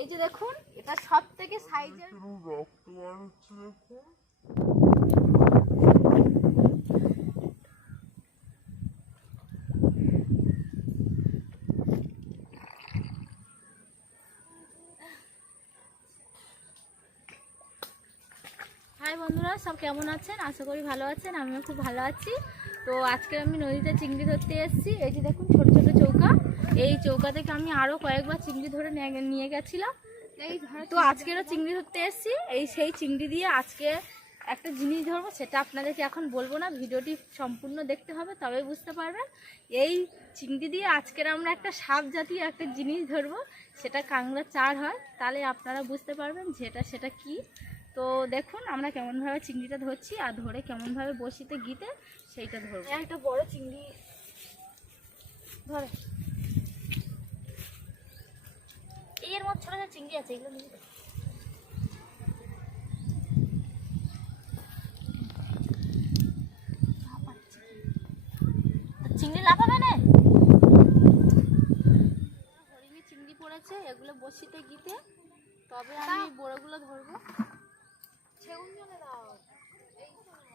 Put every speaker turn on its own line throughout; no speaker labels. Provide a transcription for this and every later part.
এই যে দেখুন এটা সব থেকে সাইজের
রক্ত বার হচ্ছে দেখুন।
হাই বন্ধুরা সব কেমন আছেন? আশা করি ভালো আছেন আমিও খুব ভালো আছি। তো আজকে আমি নদীতে চিংড়ি ধরতে এসেছি। এই যে দেখুন ছোট ছোট চৌকা এই চৌকা থেকে আমি আরও কয়েকবার চিংড়ি ধরে নিয়ে- গেছিলাম। তো আজকেরও চিংড়ি ধরতে এসেছি। এই সেই চিংড়ি দিয়ে আজকে একটা জিনিস ধরবো, সেটা আপনাদেরকে এখন বলব না। ভিডিওটি সম্পূর্ণ দেখতে হবে তবেই বুঝতে পারবেন। এই চিংড়ি দিয়ে আজকের আমরা একটা সাপ জাতীয় একটা জিনিস ধরবো, সেটা কাংড়া চার হয়। তাহলে আপনারা বুঝতে পারবেন যেটা সেটা কি। তো দেখুন, আমরা কেমনভাবে চিংড়িটা ধরছি, আর ধরে কেমনভাবে বসিতে গিতে সেইটা ধরবো। একটা বড় চিংড়ি ধরে। এর মধ্যে ছোট ছোট চিংড়ি আছে এগুলো নিয়ে চিংড়ি লাফাবে না? হরিণী চিংড়ি পড়েছে এগুলো বসিতে গিতে তবে আমি বড়গুলো ধরবো। সেগুন জলে দাও।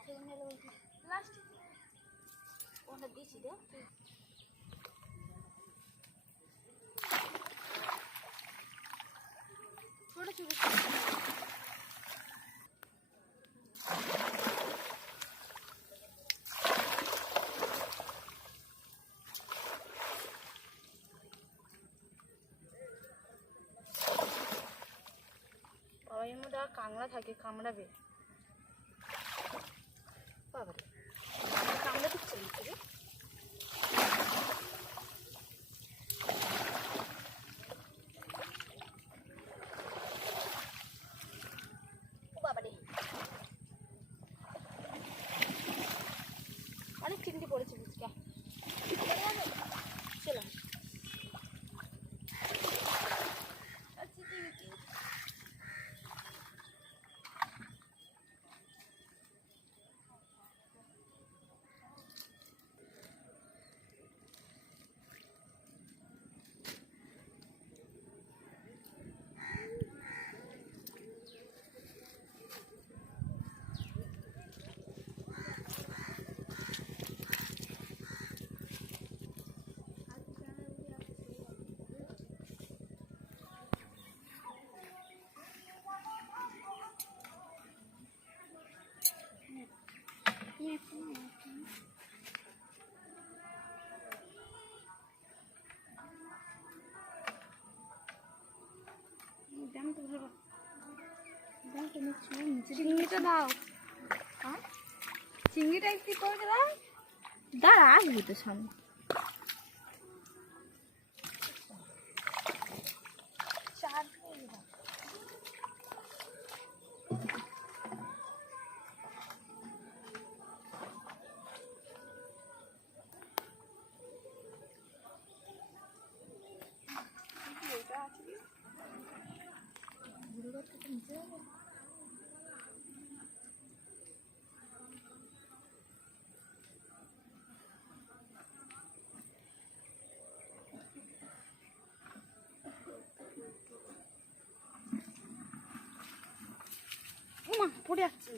সেগুন জলে বলছি। লাস্ট ওটা দিছি দে ছোট ছোট বাবা এর মধ্যে থাকে কামড়াবে চিংড়িটা দাও। হ্যাঁ? চিংড়িটা একটু করে দাঁড়া আসবি তো সামনে যাচ্ছে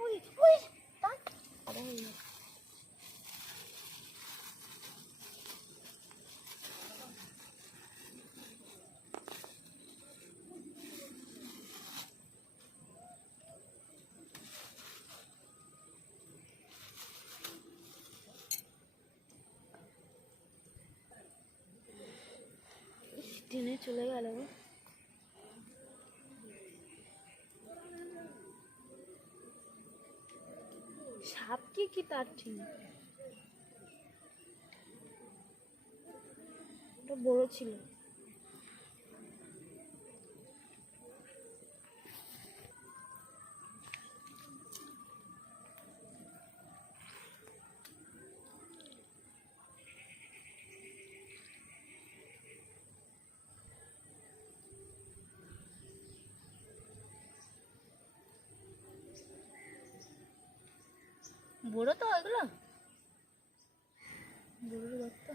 উই, উই, টান। আরে, টেনে চলে গেল। সাপ কি কি তার ঠিক? বড় ছিল। বড় তো এগুলো। গর্ত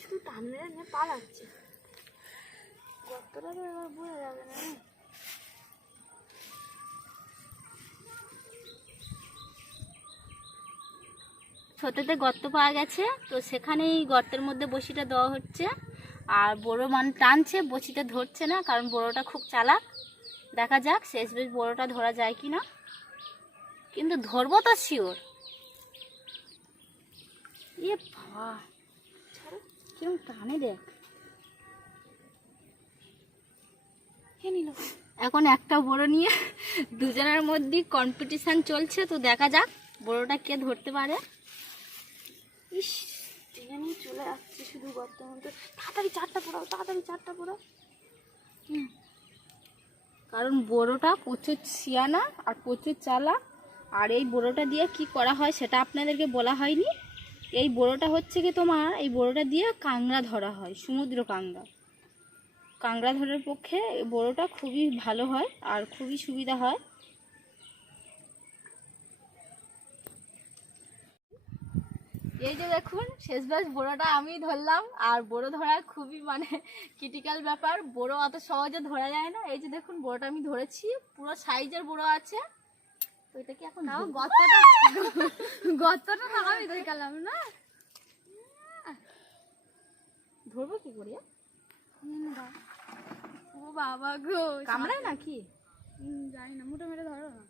শুধু নিয়ে গর্তটা তো এবার যাবে না না? ছোটতে গর্ত পাওয়া গেছে, তো সেখানেই গর্তের মধ্যে বসিটা দেওয়া হচ্ছে। আর বড়ো মান টানছে বসিটা ধরছে না, কারণ বড়টা খুব চালাক। দেখা যাক শেষ বেশ বড়োটা ধরা যায় কি না কিন্তু ধরবো তো শিওর ইয়ে কিরম টানে দেখ। এখন একটা বড় নিয়ে দুজনের মধ্যে কম্পিটিশন চলছে, তো দেখা যাক বড়টা কে ধরতে পারে। ইস। নিয়ে চলে আসছে শুধু গর্তের মধ্যে তাড়াতাড়ি চারটা পড়াও, তাড়াতাড়ি চারটা পড়াও। কারণ বড়োটা প্রচুর সিয়ানা আর প্রচুর চালা। আর এই বড়োটা দিয়ে কি করা হয় সেটা আপনাদেরকে বলা হয়নি। এই বড়োটা হচ্ছে কি তোমার, এই বড়োটা দিয়ে কাংড়া ধরা হয়, সমুদ্র কাংড়া কাংড়া ধরার পক্ষে বড়োটা খুবই ভালো হয় আর খুবই সুবিধা হয়। এই যে দেখুন শেষবাস বড়োটা আমি ধরলাম আর বড় ধরা খুবই মানে ক্রিটিক্যাল ব্যাপার। বড় অত সহজে ধরা যায় না। এই যে দেখুন বড়টা আমি ধরেছি পুরো সাইজের বড় আছে। তো এটা কি এখন?
গর্তটা গর্তটা আমি দেখালাম না।
ধরবো কি করে?
ও বাবা গো
কামড়ায় নাকি?
জানি না মুঠো মেরে ধরো না।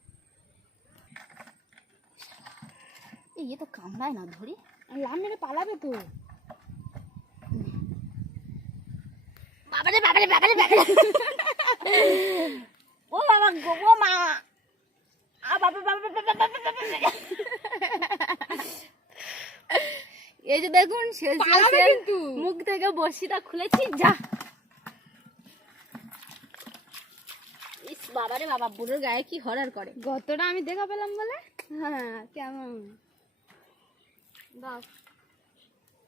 এই এ তো কামড়ায় না ধরি।
লাভ মেরে পালাবে তো।
বাবারে বাবারে বাবারে বাবারে। ও বাবা গো ও মা। আ বাবা বাবা বাবা এই যে দেখুন
কিন্তু।
মুখ থেকে বড়শিটা খুলেছি যা। ইস বাবারে বাবা বুড়োর গায়ে কি হরার করে।
গর্তটা আমি দেখা পেলাম বলে? হ্যাঁ কেমন? দাও।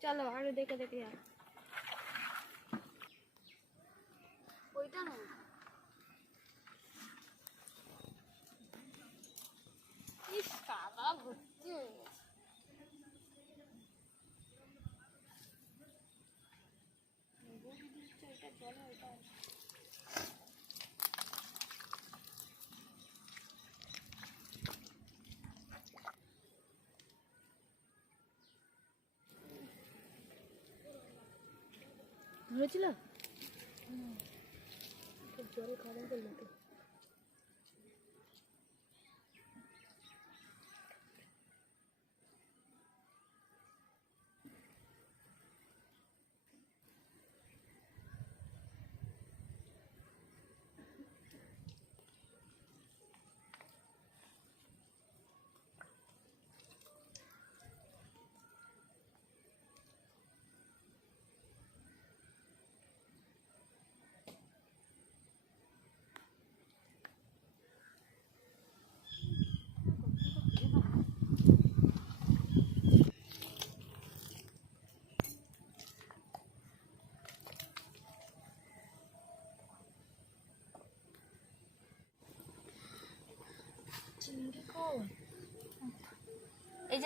চলো আরও দেখে দেখে যাও। ওইটা না
ইস কাদা ভর্তি হয়ে গেছে। ধরেছিল জল খাবার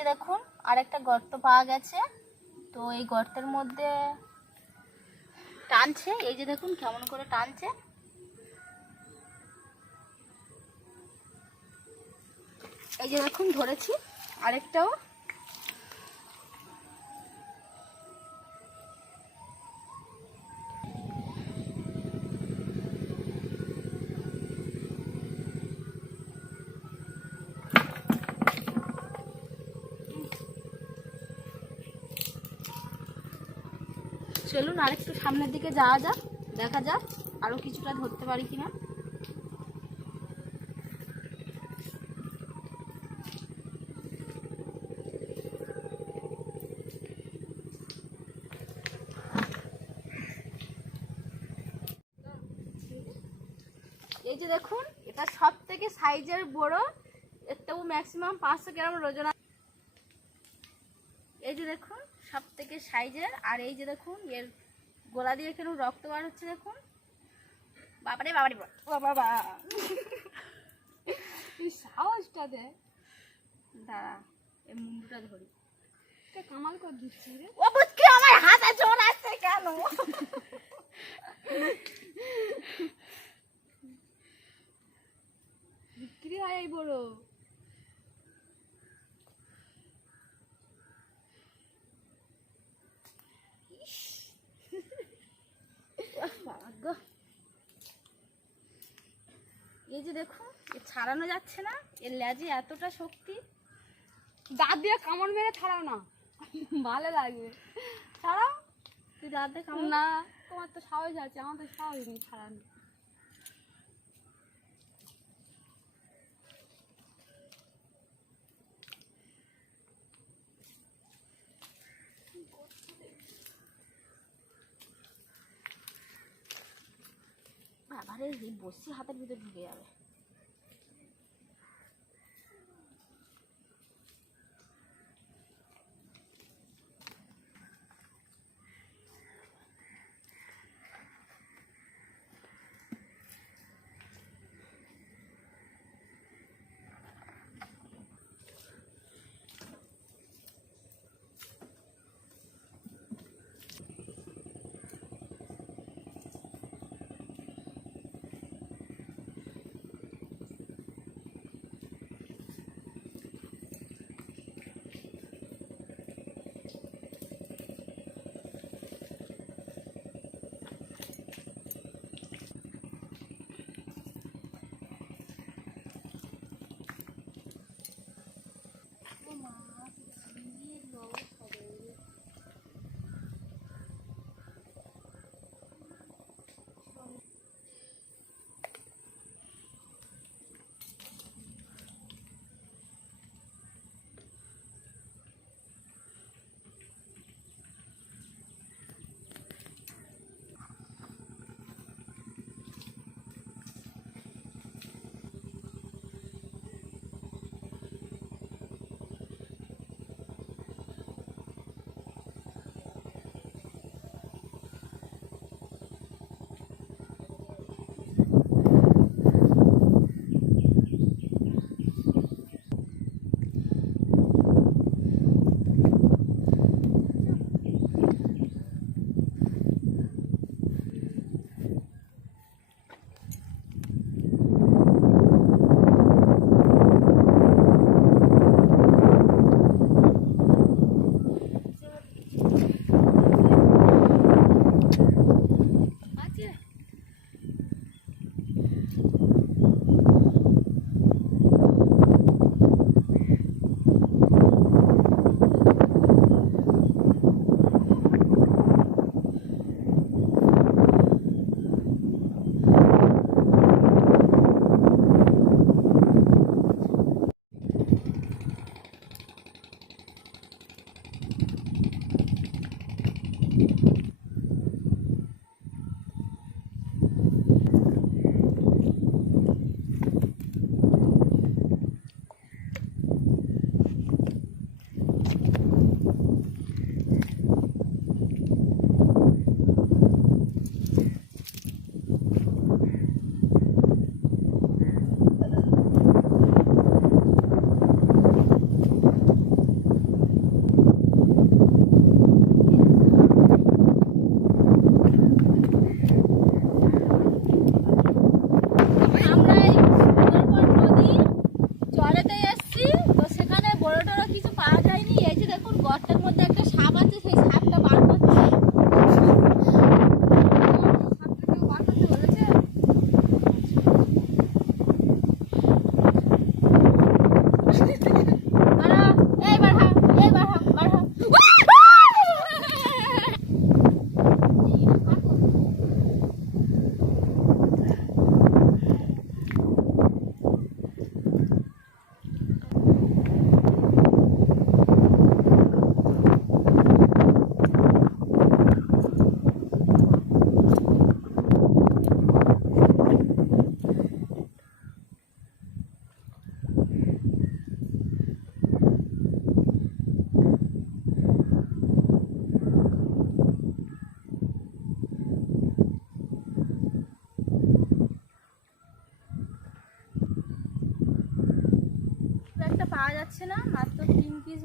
করল আর একটা দেখুন গর্ত পাওয়া গেছে। তো এই গর্তের মধ্যে টানছে। এই যে দেখুন, কেমন করে টানছে। এই যে দেখুন, ধরেছি। আরেকটাও চলুন আরেকটু সামনের দিকে যাওয়া যাক, দেখা যাক আরও কিছুটা ধরতে পারি কিনা এই যে দেখুন, এটা সব থেকে সাইজের বড়, এর তবু ম্যাক্সিমাম পাঁচশো গ্রাম আছে। এই যে দেখুন সব থেকে সাইজের আর এই যে দেখুন এর গোলা দিয়ে কেন রক্ত বার হচ্ছে দেখুন। বাবারে বাবারে বাবা বাবা।
এই সাহসটা দে।
দাঁড়া এই মুন্ডুটা ধরি।
কামাল করে দিচ্ছি রে?
ও বুঝকি আমার হাতে জোর আসছে কেন?
বিক্রি হয় এই বড়
বাবা গো। এই যে দেখুন এ ছাড়ানো যাচ্ছে না এর লেজে এতটা শক্তি।
দাঁত দিয়ে কামড় মেরে ছাড়াও না। ভালো লাগবে। ছাড়াও?
তুই দাঁত দিয়ে কামড়
না। তোমার তো সাহস আছে আমার তো সাহস নেই ছাড়ানো
বাবারে এই বসি হাতের ভিতর ঢুকে যাবে।
আছে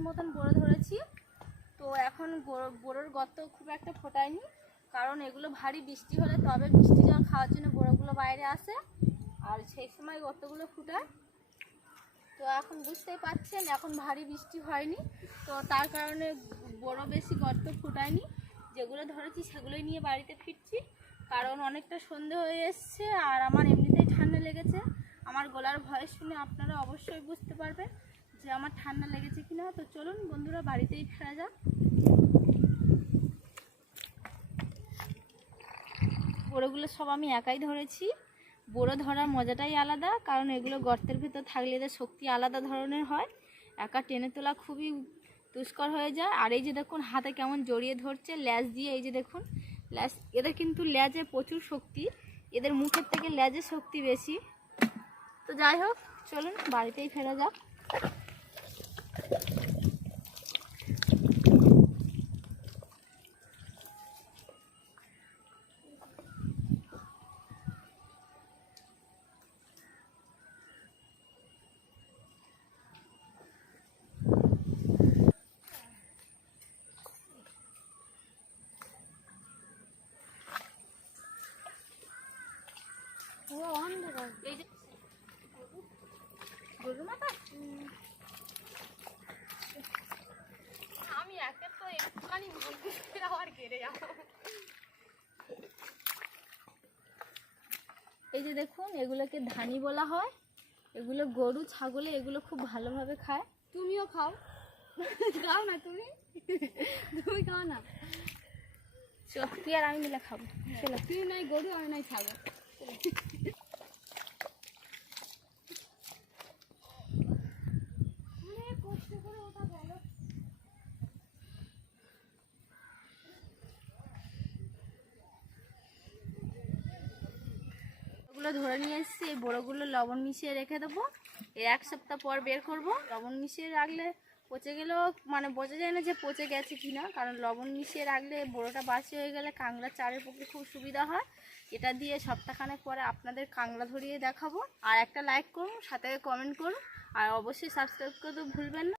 মতন বড়ো ধরেছি। তো এখন বড়োর গর্ত খুব একটা ফোটায়নি, কারণ এগুলো ভারী বৃষ্টি হলে তবে বৃষ্টি জল খাওয়ার জন্য বড়োগুলো বাইরে আসে, আর সেই সময় গর্তগুলো ফুটায়। তো এখন বুঝতেই পাচ্ছেন, এখন ভারী বৃষ্টি হয়নি। তো তার কারণে বড় বেশি গর্ত ফুটায়নি। যেগুলো ধরেছি সেগুলোই নিয়ে বাড়িতে ফিরছি। কারণ অনেকটা সন্ধে হয়ে এসছে, আর আমার এমনিতেই ঠান্ডা লেগেছে। আমার গলার ভয়েস শুনে আপনারা অবশ্যই বুঝতে পারবেন। আমার ঠান্ডা লেগেছে কিনা, তো চলুন বন্ধুরা বাড়িতেই ফেরা যাক। বড়োগুলো সব আমি একাই ধরেছি। বড়ো ধরার মজাটাই আলাদা, কারণ এগুলো গর্তের ভিতর থাকলে এদের শক্তি আলাদা ধরনের হয়। একা টেনে তোলা খুবই দুষ্কর হয়ে যায়। আর এই যে দেখুন, হাতে কেমন জড়িয়ে ধরছে, ল্যাজ দিয়ে এই যে দেখুন, ল্যাজ, এদের কিন্তু ল্যাজে প্রচুর শক্তি, এদের মুখের থেকে ল্যাজের শক্তি বেশি। তো যাই হোক, চলুন বাড়িতেই ফেরা যাক।
পুরো অন্ধকার
এই যে গরুর মাথা
আমি একে তো একটুখানি বলতে আবার কেড়ে যাব
এই যে দেখুন এগুলোকে ধানি বলা হয়। এগুলো গরু ছাগলে এগুলো খুব ভালোভাবে খায়।
তুমিও খাও। খাও না তুমি? তুমি খাও না?
তুই আর আমি মিলে খাব। চলো
তুই নাই গরু আমি নাই ছাগল।
ধরে নিয়ে এসেছি, এই বড়োগুলো লবণ মিশিয়ে রেখে দেবো। এর এক সপ্তাহ পর বের করব। লবণ মিশিয়ে রাখলে পচে গেলেও মানে বোঝা যায় না যে পচে গেছে কি না কারণ লবণ মিশিয়ে রাখলে বড়োটা বাসি হয়ে গেলে কাঁকড়া চারের পক্ষে খুব সুবিধা হয়। এটা দিয়ে সপ্তাহখানেক পরে আপনাদের কাংলা ধরিয়ে দেখাবো। আর একটা লাইক করুন, সাথে কমেন্ট করুন, আর অবশ্যই সাবস্ক্রাইব করতে ভুলবেন না।